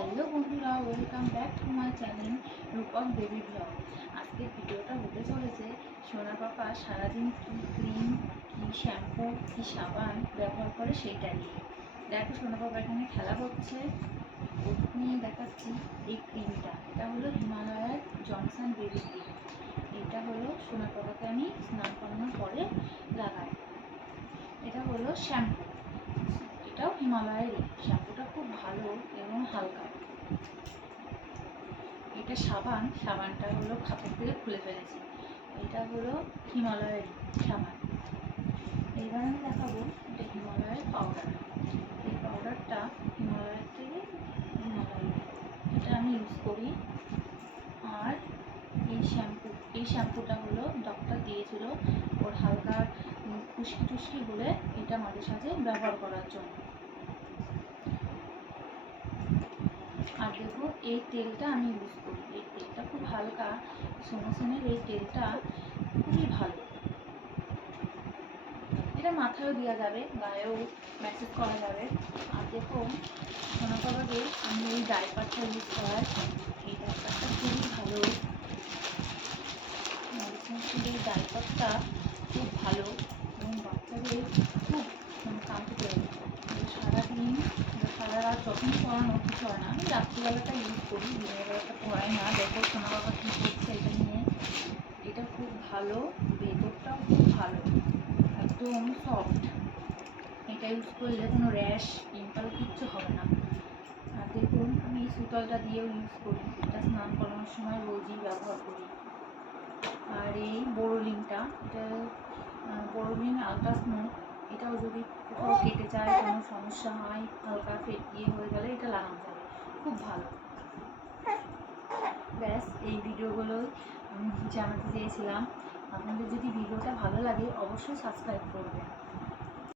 Hello বন্ধুরা welcome back to my channel Rupak baby blog আজকের ভিডিওটা হতে চলেছে সোনা পাপা সারাদিন কী ক্রিম কী শ্যাম্পু কী সাবান ব্যবহার করে সেইটা নিয়ে। দেখো সোনা পাপা এখানে খেলা করছে নিয়ে দেখাচ্ছি এই ক্রিমটা এটা হলো হিমালয়ার জনসন বেবি ক্রিম এটা হলো সোনা পাপাকে আমি স্নান করানোর পরে লাগাই। এটা হলো শ্যাম্পু এটাও হিমালয়েরই শ্যাম্পুটা খুব ভালো এবং হালকা। এটা সাবান, সাবানটা হলো খাপড় থেকে খুলে ফেলেছি। এটা হলো হিমালয়ের সাবান। এইবার আমি দেখাবো এটা হিমালয়ের পাউডার এই পাউডারটা হিমালয়ের থেকে হিমালয়। এটা আমি ইউজ করি। আর এই শ্যাম্পু, এই শ্যাম্পুটা হলো ডক্টর দিয়েছিল ওর হালকা খুশকি টুসকি হলে এটা মাঝে সাঝে ব্যবহার করার জন্য। আর দেখো এই তেলটা আমি ইউজ করি। এই তেলটা খুব হালকা সোনাসেনের এই তেলটা খুবই ভালো। এটা মাথায়ও দেওয়া যাবে, গায়েও ম্যাসেজ করা যাবে। আর দেখো সোনা বাবাকে আমি এই ডাইপারটা ইউজ করার, এই ডাইপারটা খুবই ভালো। এই ডাইপারটা খুব ভালো এবং বাচ্চাদের খুব রাত পড়ানো কিছু হয় না। আমি রাত্রিবেলাটা ইউজ করি, দিনের বেলাটা পড়াই না। দেখো সোনা বাবা কী করছে এটা নিয়ে। এটা খুব ভালো, ভেতরটাও খুব ভালো, একদম সফট এটা ইউজ করলে কোনো র্যাশ পিম্পল কিচ্ছু হবে না। আর দেখুন, আমি এই সুতলটা দিয়েও ইউজ করি। এটা স্নান করানোর সময় রোজই ব্যবহার করি। আর এই বোরোলিনটা এটা বোরোলিন আলট্রা স্মুথ এটাও যদি কোথাও কেটে যায়, কোনো সমস্যা হয়, হালকা ফেট ইয়ে হয়ে গেলে এটা লাগানো যাবে খুব ভালো। ব্যাস, এই ভিডিওগুলোই আমি জানাতে চেয়েছিলাম। আপনাদের যদি ভিডিওটা ভালো লাগে, অবশ্যই সাবস্ক্রাইব করবেন।